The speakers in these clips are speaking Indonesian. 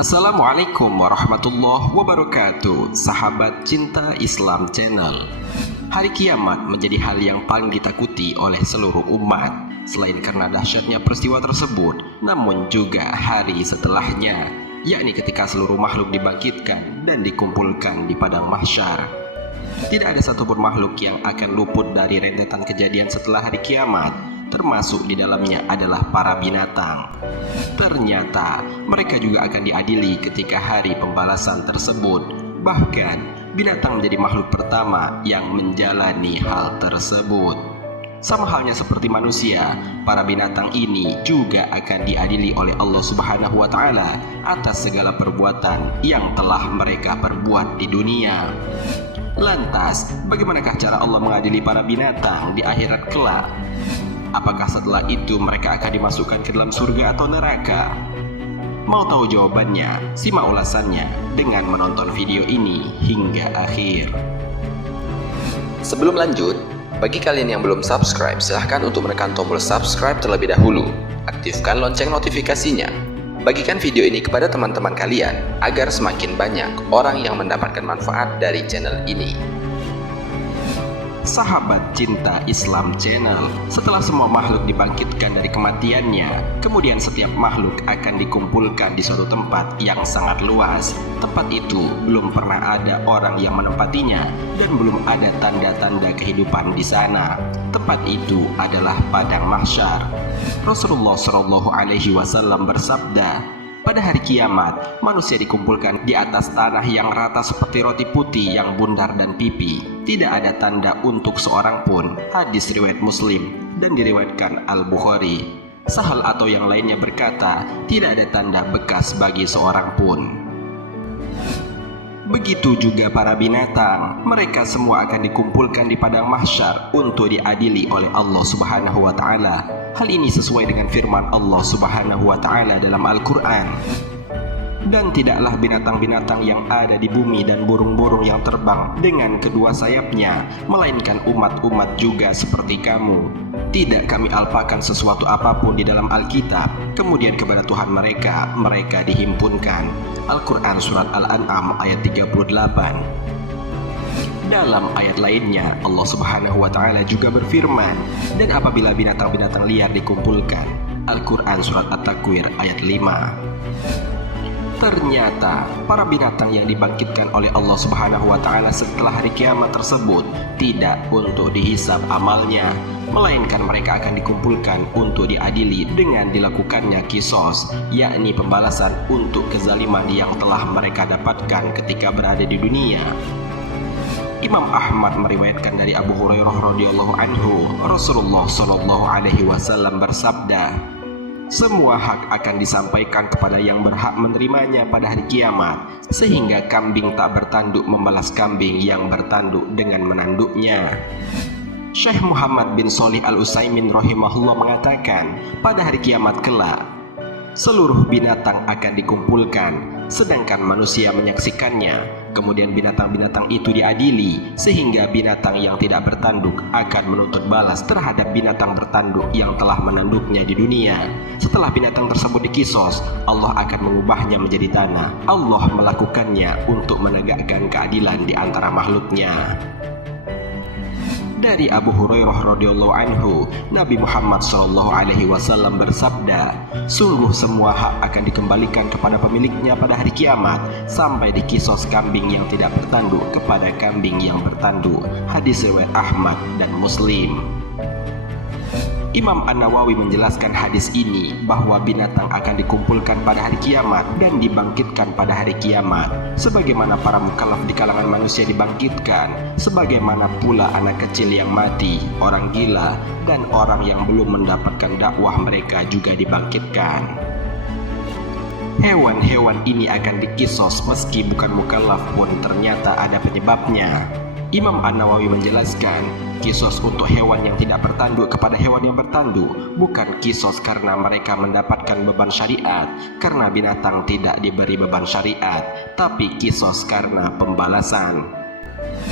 Assalamualaikum warahmatullahi wabarakatuh, sahabat cinta Islam Channel. Hari kiamat menjadi hal yang paling ditakuti oleh seluruh umat, selain karena dahsyatnya peristiwa tersebut, namun juga hari setelahnya, yakni ketika seluruh makhluk dibangkitkan dan dikumpulkan di padang mahsyar. Tidak ada satupun makhluk yang akan luput dari rentetan kejadian setelah hari kiamat, termasuk di dalamnya adalah para binatang. Ternyata mereka juga akan diadili ketika hari pembalasan tersebut. Bahkan binatang menjadi makhluk pertama yang menjalani hal tersebut. Sama halnya seperti manusia, para binatang ini juga akan diadili oleh Allah Subhanahu wa Ta'ala atas segala perbuatan yang telah mereka perbuat di dunia. Lantas, bagaimanakah cara Allah mengadili para binatang di akhirat kelak? Apakah setelah itu mereka akan dimasukkan ke dalam surga atau neraka? Mau tahu jawabannya? Simak ulasannya dengan menonton video ini hingga akhir. Sebelum lanjut, bagi kalian yang belum subscribe, silahkan untuk menekan tombol subscribe terlebih dahulu. Aktifkan lonceng notifikasinya. Bagikan video ini kepada teman-teman kalian agar semakin banyak orang yang mendapatkan manfaat dari channel ini. Sahabat cinta Islam Channel, setelah semua makhluk dibangkitkan dari kematiannya, kemudian setiap makhluk akan dikumpulkan di suatu tempat yang sangat luas. Tempat itu belum pernah ada orang yang menempatinya dan belum ada tanda-tanda kehidupan di sana. Tempat itu adalah padang mahsyar. Rasulullah Shallallahu Alaihi Wasallam bersabda, pada hari kiamat, manusia dikumpulkan di atas tanah yang rata seperti roti putih yang bundar dan pipi. Tidak ada tanda untuk seorang pun. Hadis riwayat Muslim dan diriwayatkan Al-Bukhari. Sahal atau yang lainnya berkata, tidak ada tanda bekas bagi seorang pun. Begitu juga para binatang, mereka semua akan dikumpulkan di padang mahsyar untuk diadili oleh Allah Subhanahu wa Ta'ala. Hal ini sesuai dengan firman Allah Subhanahu wa Ta'ala dalam Al-Quran. Dan tidaklah binatang-binatang yang ada di bumi dan burung-burung yang terbang dengan kedua sayapnya, melainkan umat-umat juga seperti kamu. Tidak kami alpakan sesuatu apapun di dalam Alkitab, kemudian kepada Tuhan mereka dihimpunkan. Al-Quran Surat Al-An'am ayat 38. Dalam ayat lainnya, Allah Subhanahu wa Ta'ala juga berfirman, dan apabila binatang-binatang liar dikumpulkan. Al-Quran Surat At-Takwir ayat 5. Ternyata para binatang yang dibangkitkan oleh Allah Subhanahu wa Ta'ala setelah hari kiamat tersebut tidak untuk dihisab amalnya, melainkan mereka akan dikumpulkan untuk diadili dengan dilakukannya kisos, yakni pembalasan untuk kezaliman yang telah mereka dapatkan ketika berada di dunia. Imam Ahmad meriwayatkan dari Abu Hurairah radhiyallahu anhu, Rasulullah Shallallahu Alaihi Wasallam bersabda, semua hak akan disampaikan kepada yang berhak menerimanya pada hari kiamat, sehingga kambing tak bertanduk membalas kambing yang bertanduk dengan menanduknya. Syekh Muhammad bin Shalih Al-Utsaimin rahimahullah mengatakan, pada hari kiamat kelak, seluruh binatang akan dikumpulkan, sedangkan manusia menyaksikannya. Kemudian binatang-binatang itu diadili, sehingga binatang yang tidak bertanduk akan menuntut balas terhadap binatang bertanduk yang telah menanduknya di dunia. Setelah binatang tersebut dikisos, Allah akan mengubahnya menjadi tanah. Allah melakukannya untuk menegakkan keadilan di antara makhluknya. Dari Abu Hurairah radhiyallahu anhu, Nabi Muhammad sallallahu alaihi wasallam bersabda, sungguh semua hak akan dikembalikan kepada pemiliknya pada hari kiamat, sampai dikisos kambing yang tidak bertanduk kepada kambing yang bertanduk. Hadis riwayat Ahmad dan Muslim. Imam An-Nawawi menjelaskan hadis ini bahwa binatang akan dikumpulkan pada hari kiamat dan dibangkitkan pada hari kiamat, sebagaimana para mukallaf di kalangan manusia dibangkitkan, sebagaimana pula anak kecil yang mati, orang gila, dan orang yang belum mendapatkan dakwah mereka juga dibangkitkan. Hewan-hewan ini akan dikisos meski bukan mukallaf pun ternyata ada penyebabnya. Imam An-Nawawi menjelaskan, kisos untuk hewan yang tidak bertanduk kepada hewan yang bertanduk bukan kisos karena mereka mendapatkan beban syariat, karena binatang tidak diberi beban syariat, tapi kisos karena pembalasan.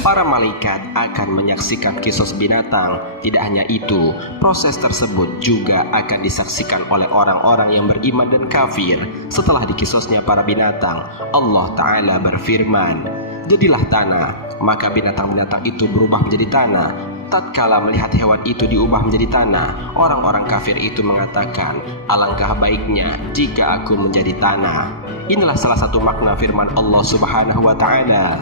Para malaikat akan menyaksikan kisos binatang. Tidak hanya itu, proses tersebut juga akan disaksikan oleh orang-orang yang beriman dan kafir. Setelah dikisosnya para binatang, Allah Ta'ala berfirman, "Jadilah tanah," maka binatang-binatang itu berubah menjadi tanah. Tatkala melihat hewan itu diubah menjadi tanah, orang-orang kafir itu mengatakan, "Alangkah baiknya jika aku menjadi tanah." Inilah salah satu makna firman Allah Subhanahu wa Ta'ala.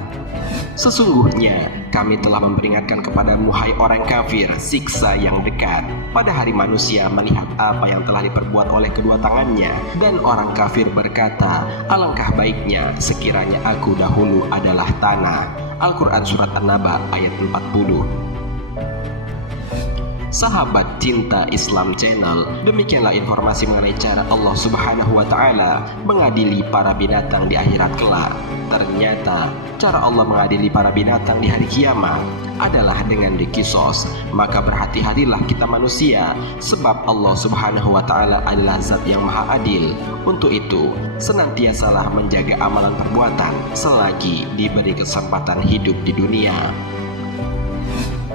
Sesungguhnya kami telah memperingatkan kepadamu hai orang kafir, siksa yang dekat pada hari manusia melihat apa yang telah diperbuat oleh kedua tangannya. Dan orang kafir berkata, "Alangkah baiknya sekiranya aku dahulu adalah tanah." Al-Quran Surat An-Naba ayat 40. Sahabat Cinta Islam Channel, demikianlah informasi mengenai cara Allah Subhanahu wa Ta'ala mengadili para binatang di akhirat kelak. Ternyata cara Allah mengadili para binatang di hari kiamat adalah dengan dikisos. Maka berhati-hatilah kita manusia, sebab Allah Subhanahu wa Ta'ala adalah zat yang maha adil. Untuk itu, senantiasalah menjaga amalan perbuatan selagi diberi kesempatan hidup di dunia.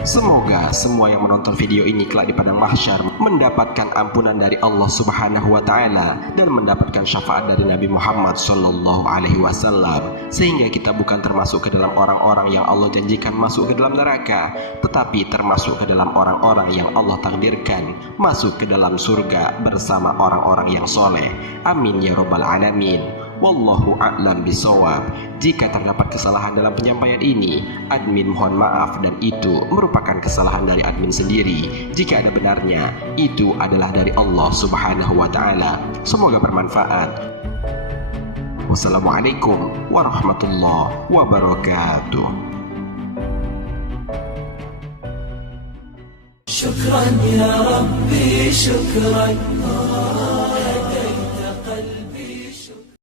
Semoga semua yang menonton video ini kelak di padang mahsyar mendapatkan ampunan dari Allah Subhanahu wa Ta'ala dan mendapatkan syafaat dari Nabi Muhammad Sallallahu Alaihi Wasallam, sehingga kita bukan termasuk ke dalam orang-orang yang Allah janjikan masuk ke dalam neraka, tetapi termasuk ke dalam orang-orang yang Allah takdirkan masuk ke dalam surga bersama orang-orang yang soleh. Amin ya Rabbal Alamin. Wallahu a'lam bisawab. Jika terdapat kesalahan dalam penyampaian ini, admin mohon maaf, dan itu merupakan kesalahan dari admin sendiri. Jika ada benarnya, itu adalah dari Allah Subhanahu wa Ta'ala. Semoga bermanfaat. Wassalamualaikum warahmatullahi wabarakatuh. Syukran ya Rabbi, syukran.